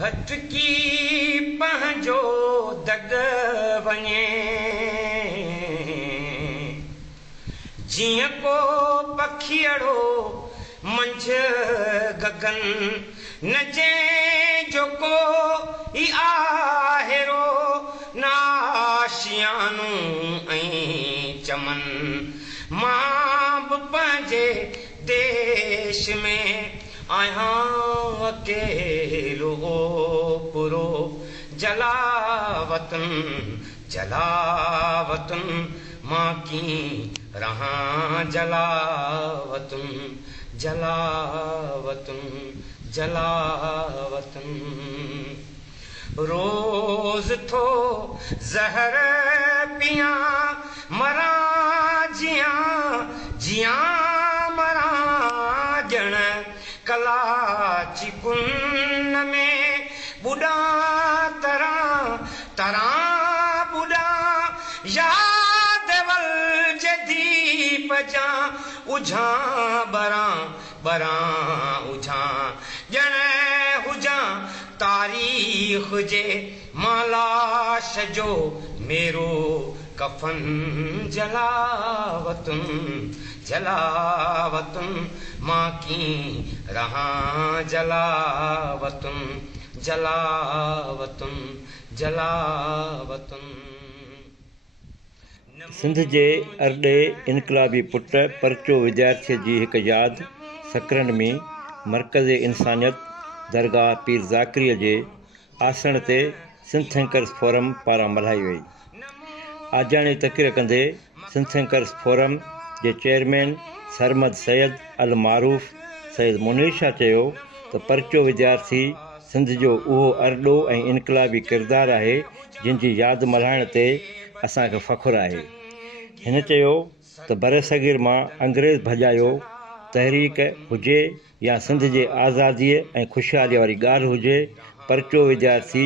भटकी पंहिंजो दग वञे जीअं को पखियड़ो मंझ गगन न जंहिंजो को ई आहेरो नाशियानू ऐं चमन मां बि पंहिंजे देश में आहियां अकेलो पुरो जलावतन जलावतन मां की रहां जलावतन जलावतन जलावतन रोज थो ज़हर पियां मरां जियां जियां मरां ॼण कलाची कुन में बुॾा तरां तरां बुॾा याद वल जे दीप जा उझां बरां बरां उझां ॼण हुजां तारीख़ जे मालाश जो मेरो कफन जलावतुन जलावतुन मां की रहां जलावतुन जलावतुन जलावतुन। सिंध जे अरॾे इनकलाबी पुट परचो विद्यार्थीअ जी हिकु यादि सकरन में मरकज़ इंसानियत दरगाह पीर ज़ाकरीअ जे आसण ते सिंध थिंकर्स फोरम पारां मल्हाई वई। आजाणी तक़रीर कंदे सिंध थिंकर्स फोरम जे चेयरमैन सरमद सैयद अल मारूफ़ सैयद मुनीर शाह चयो त परचो विद्यार्थी सिंध जो उहो अरॾो ऐं इनकलाबी किरदारु आहे जिन जी यादि मल्हाइण ते असांखे फ़ख़ुरु आहे। हिन चयो त बरसगीर मां अंग्रेज़ भॼायो तहरीक हुजे या सिंध जे आज़ादीअ ऐं ख़ुशहालीअ वारी ॻाल्हि हुजे, परचो विद्यार्थी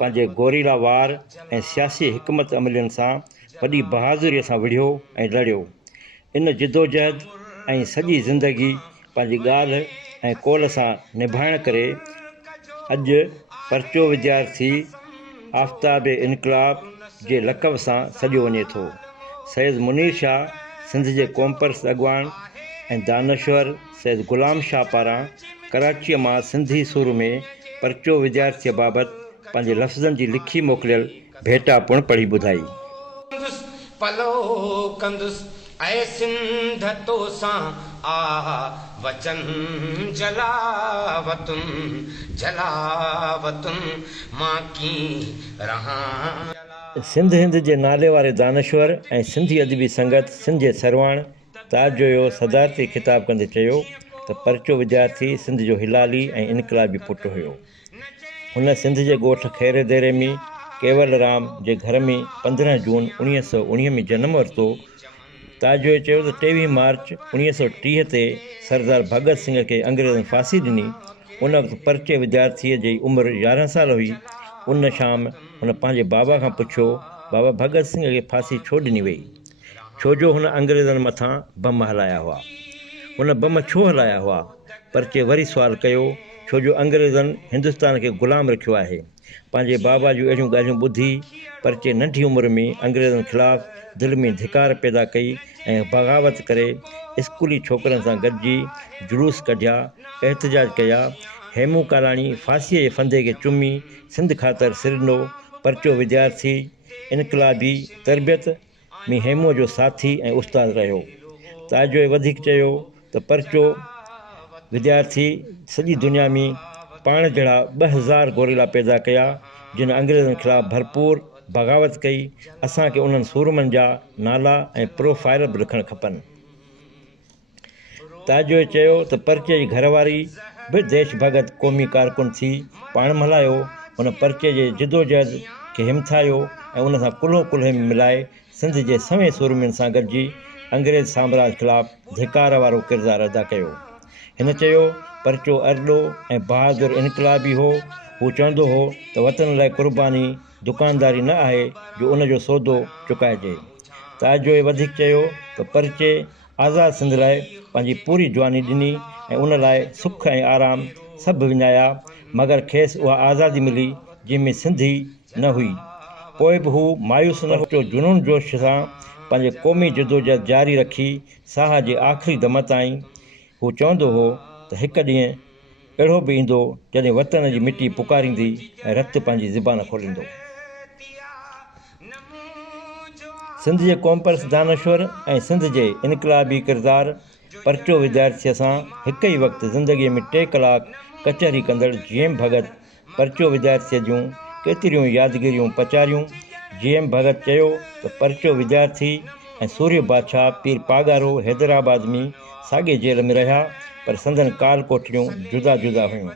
पंहिंजे गोरीला वार ऐं सियासी हिकमत अमलियुनि सां वॾी बहादुरीअ सां विढ़ियो ऐं लड़ियो। इन जिदोजहद ऐं सॼी ज़िंदगी पंहिंजी ॻाल्हि ऐं कौल सां निभाइण करे अॼु परचो विद्यार्थी आफ़्ताब इनकलाब जे लक़ब सां सॾियो वञे थो। सैयद मुनीर शाह सिंध जे कॉम्पर्स अॻवान ऐं दानश्वर सैयद ग़ुलाम शाह पारां कराचीअ मां सिंधी सुर में परचो विद्यार्थीअ बाबति पंहिंजे लफ़्ज़नि जी लिखी मोकिलियल भेटा पिणु पढ़ी ॿुधाई। पलो कंदुसि ऐं सिंध तो सां आ वचन जलावतुन जलावतुन मां की रहां। सिंध हिंद जे नाले वारे दानश्वर ऐं सिंधी अदबी संगत सिंध जे सरवाण ताज जो सदारती ख़िताब कंदे चयो त परचो विद्यार्थी सिंध जो हिलाली ऐं इनकलाबी पुटु हुयो। हुन सिंध जे ॻोठ खैर देरे में केवल राम जे घर में 15 जून 1919 में जनमु वरितो। ताजो चयो त 23 मार्च 1930 ते सरदार भगत सिंह खे अंग्रेज़नि फांसी ॾिनी। उन वक़्तु परचे विद्यार्थीअ जी उमिरि 11 साल हुई। उन शाम हुन पंहिंजे बाबा खां पुछियो, बाबा भगत सिंह खे फांसी छो ॾिनी वई? छो जो हुन अंग्रेज़नि मथां बम हलाया हुआ। हुन बम छो हलाया हुआ? परचे वरी सुवालु कयो, छो जो अंग्रेज़नि हिंदुस्तान खे ग़ुलाम रखियो आहे। पंहिंजे बाबा जूं अहिड़ियूं ॻाल्हियूं ॿुधी परचे नंढी उमिरि में अंग्रेज़नि ख़िलाफ़ु दिलि में धिकार पैदा कई ऐं बग़ावत करे स्कूली छोकिरनि सां गॾिजी जुलूस कढिया, एहतजाज कया। हेमू कालाणी फांसीअ जे फंदे खे चुमी सिंध ख़ातिर सिर ॾिनो। परचो विद्यार्थी इनकलाबी तरबियत में हेमूअ जो साथी ऐं उस्तादु रहियो। ताजोए वधीक चयो त परचो विद्यार्थी सॼी दुनिया में पाण जहिड़ा 2000 गोरीला पैदा कया जिन अंग्रेज़नि ख़िलाफ़ु भरपूर बग़ावत कई। असांखे उन्हनि सूरमनि जा नाला ऐं प्रोफाइल बि लिखणु खपनि। ताजोए चयो त परचे जी घरवारी बि देश भगत क़ौमी कारकुन थी पाण मल्हायो। हुन परचे जे जिदोजहद खे हिमथायो ऐं उन सां कुल्हो कुल्हे में मिलाए सिंध जे सवें सूरमियुनि सां गॾिजी अंग्रेज़ साम्राज्य ख़िलाफ़ु धिकार वारो किरदारु अदा कयो। हिन चयो परचो अरॾो ऐं बहादुर इनकलाबी हो। हू चवंदो हो त वतन लाइ क़ुर्बानी दुकानदारी न आहे जो उनजो सौदो चुकाइजे। ताजोए वधीक चयो त परचे आज़ादु सिंध लाइ पंहिंजी पूरी जवानी ॾिनी ऐं उन लाइ सुख ऐं आराम सभु विञाया। मगर खेसि उहा आज़ादी मिली जंहिंमें सिंधी न हुई। पोइ बि हू मायूस न थियो, जुनून जोश सां पंहिंजे क़ौमी जदोजहद जारी रखी साह जे आख़िरी दम ताईं हू चवंदो हो त हिकु ॾींहुं अहिड़ो बि ईंदो जॾहिं वतन जी मिटी पुकारींदी ऐं रतु पंहिंजी ज़बान खोलींदो। सिंध जे क़ौमपरस्त दानश्वर ऐं सिंध जे इनक़लाबी किरदारु परचो विद्यार्थीअ सां हिकु ई वक़्तु ज़िंदगीअ में 3 कलाक कचहरी कंदड़ जीएम भगत परचो विद्यार्थीअ जूं केतिरियूं यादगिरियूं पचारियूं। जीएम भगत चयो त परचो विद्यार्थी ऐं सूर्य बादशाह पीर पागारो हैदराबाद में साॻे जेल में रहिया, पर संदन काल कोठड़ियूं जुदा जुदा हुयूं।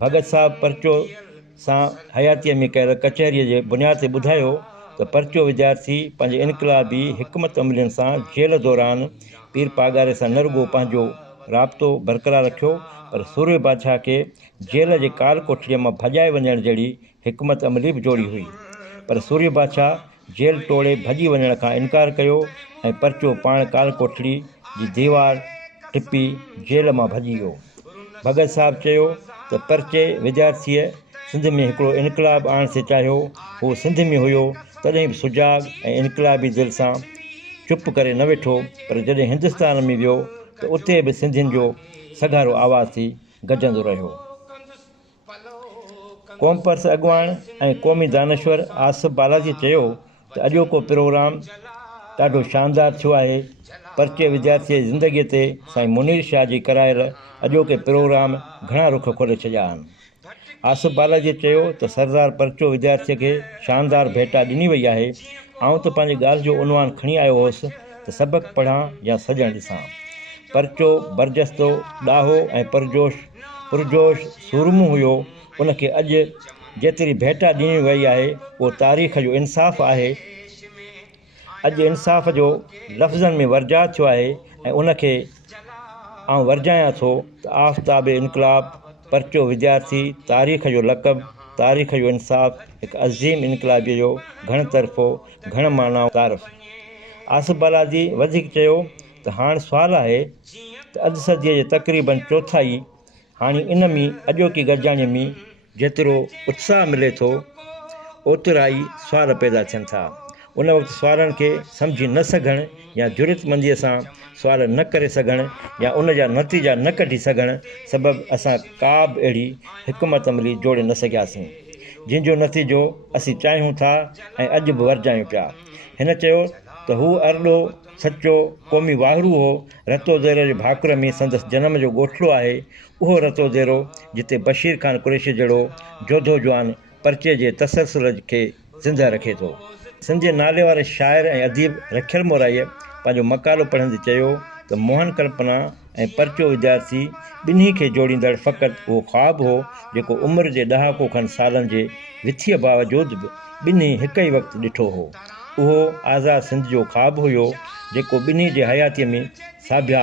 भगत साहब परचो सां हयातीअ में कयल कचहरीअ जे बुनियाद ते ॿुधायो त परचो विद्यार्थी पंहिंजे इनक़लाबी हिकमत अमलियुनि सां जेल दौरान पीर पागारे सां न रुॻो पंहिंजो राब्तो बरक़रार रखियो, पर सूर्य बादशाह खे जेल जे काल कोठड़ीअ मां भॼाए वञण जहिड़ी हिकमत अमली बि जोड़ी हुई। पर सूर्य बादशाह जेल टोड़े भॼी वञण खां इनकार कयो ऐं परचो पाण काल कोठड़ी जी दीवार टिपी जेल मां भॼी वियो। भगत साहब चयो त परचे विद्यार्थीअ सिंध में हिकिड़ो इनक़लाब आणण से चाहियो। हू सिंध में हुयो तॾहिं बि सुजाॻ ऐं इनक़लाबी दिलि सां चुप करे न वेठो, पर जॾहिं हिंदुस्तान में वियो त उते बि सिंधियुनि जो सघारो आवाज़ थी गजंदो रहियो। क़ौमपरस्त अॻुवाण ऐं क़ौमी दानश्वर आसिफ बालाजी चयो त अॼोको प्रोग्राम ॾाढो शानदार थियो आहे। परचे विद्यार्थीअ जी ज़िंदगीअ ते साईं मुनीर शाह जी करायल अॼोके प्रोग्राम घणा रुख खोले छॾिया आहिनि। आसिफ बालाजी चयो त सरदार परचो विद्यार्थीअ खे शानदार भेटा ॾिनी वई आहे। आउं त पंहिंजी ॻाल्हि जो उनवान खणी आयो हुअसि त सबक़ु पढ़ां या सॼणु ॾिसां। परचो बरजस्तो ॾाहो ऐं पुरजोश सूरमू हुयो। उनखे अॼु जेतिरी भेटा ॾिनी वई आहे उहो तारीख़ जो इंसाफ़ आहे। अॼु इंसाफ़ जो लफ़्ज़नि में वर्जा थियो आहे ऐं उनखे आउं वर्जायां थो त आफ़्ताब इनक़लाब परचो विद्यार्थी तारीख़ जो लक़ब तारीख़ जो इंसाफ़ हिकु अज़ीम इनक़लाबीअ जो घण तरफ़ो घण माना तारफ़। आसिफ बालाजी वधीक चयो त हाणे सुवालु आहे त अधु सदीअ जे तक़रीबन चोथाई हाणे इन में अॼोकी गॾिजाणीअ में जेतिरो उत्साह मिले थो ओतिरा ई सुवाल पैदा थियनि था। उन वक़्तु सुवालनि खे सम्झी न सघणु या जुरतमंदीअ सां सुवाल न करे सघणु या उन जा नतीजा न कढी सघणु सबबु असां का बि अहिड़ी हिकमत अमली जोड़े न सघियासीं जंहिंजो नतीजो असीं चाहियूं था ऐं अॼु बि वर्जायूं पिया। हिन चयो त हू अरड़ो सचो क़ौमी वाहरू हो। रतो ज़ेरो जे भाकुर में संदसि जनम जो ॻोठड़ो आहे। उहो रतो ज़ेरो जिते बशीर ख़ान कुरैशी जहिड़ो जोधो जवान परचे जे तसलसल खे ज़िंदा रखे थो। सिंध जे नाले वारे शाइर ऐं अदीब रखियल मोराईअ पंहिंजो मक़ालो पढ़ंदे चयो त मोहन कल्पना ऐं परचो विद्यार्थी ॿिन्ही खे जोड़ींदड़ फ़क़ति उहो ख़्वाबु हो जेको उमिरि जे ॾहाको खनि सालनि जे विथीअ बावजूदि बि ॿिन्ही हिकु ई वक़्तु ॾिठो हो। उहो आज़ाद सिंध जो ख़्वाबु हुयो जेको ॿिन्ही जे हयातीअ में साभिया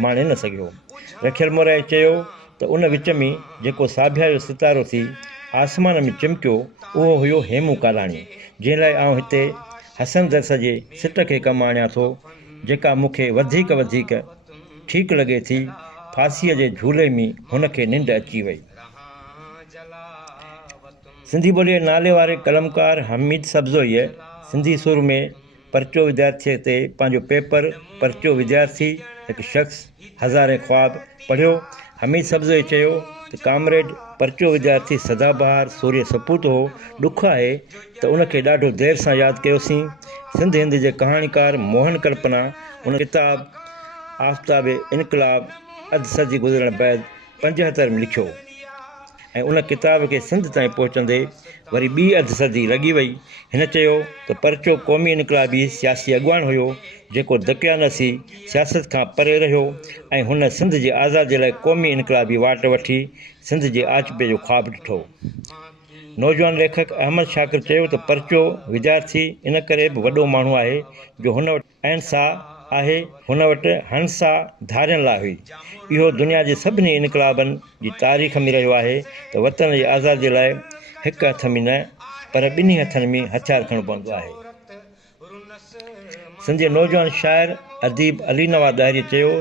माणे न सघियो। रखियल मोराई चयो त उन विच में जेको साभिया जो सितारो थी आसमान में चिमकियो उहो हुयो हेमू कालाणी, जंहिं लाइ आउं हिते हसन दर्स जे सिट खे कमु आणियां थो, जेका मूंखे वधीक ठीकु लॻे थी। फांसीअ जे झूले में हुनखे निंड अची वई। सिंधी ॿोलीअ नाले वारे कलमकार हमीद सब्ज़ोईअ सिंधी सुर में परचो विद्यार्थीअ ते पंहिंजो पेपर परचो विद्यार्थी हिकु शख़्स हज़ारे ख़्वाब पढ़ियो। हमीद सब्ज़ोई चयो त कामरेड परचो विद्यार्थी सदाबहार सूर्य सपूत हो। ॾुख आहे त उनखे ॾाढो देरि सां यादि कयोसीं। सिंध हिंद जे कहाणीकार मोहन कल्पना उन किताब आफ़्ताब इनक़लाब अधु सदी गुज़रण बैदि 75 में लिखियो ऐं उन किताब खे सिंध ताईं पहुचंदे वरी ॿी अधु सदी लॻी वई। हिन चयो त परचो क़ौमी इनक़लाबी सियासी अॻुवान हुयो जेको दकियानसी सियासत खां परे रहियो ऐं हुन सिंध जे आज़ादीअ लाइ क़ौमी इनक़लाबी वाट वठी सिंध जे आचपे जो ख़्वाबु ॾिठो। नौजवान लेखक अहमद शाकिर चयो त परचो विद्यार्थी इन करे बि वॾो माण्हू आहे जो हुन वटि अहिंसा आहे, हुन वटि हंसा धारियण लाइ हुई। इहो दुनिया जे सभिनी इनक़लाबनि जी तारीख़ में रहियो आहे त वतन जी आज़ादीअ लाइ हिकु हथ में न पर ॿिन्ही हथनि में हथियार खणणो पवंदो आहे। सिंध जे नौजवान शाइर अदीब अली नवाज़ दाहिरी चयो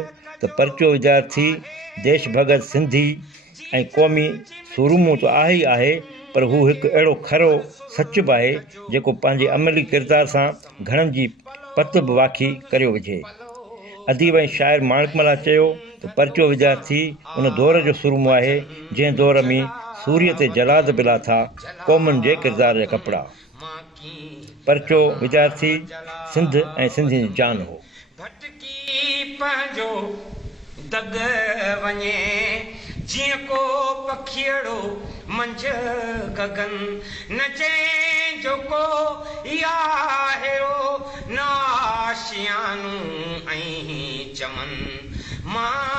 त परचो विद्यार्थी देश भगत सिंधी ऐं क़ौमी सुरूमो त आहे ई आहे, पर हू हिकु अहिड़ो खरो सच बि आहे जेको पंहिंजे अमली किरदार सां घणनि जी पत बि वाखी करे विझे। अदीब ऐं शाइर माणकमला चयो त परचो विद्यार्थी उन दौर जो सुरूमो आहे जंहिं दौर में सूर्य ते जलाद बिला था क़ौमुनि जे किरदार जा कपिड़ा। परचो विद्यार्थी सिंध ऐं सिंधियुनि जी जान हो। भटकी पंहिंजो दग वञे जीअं को पखियड़ो मंझ गगन, न चइजो को याहिरो न आशियानूं ऐं चमन। मां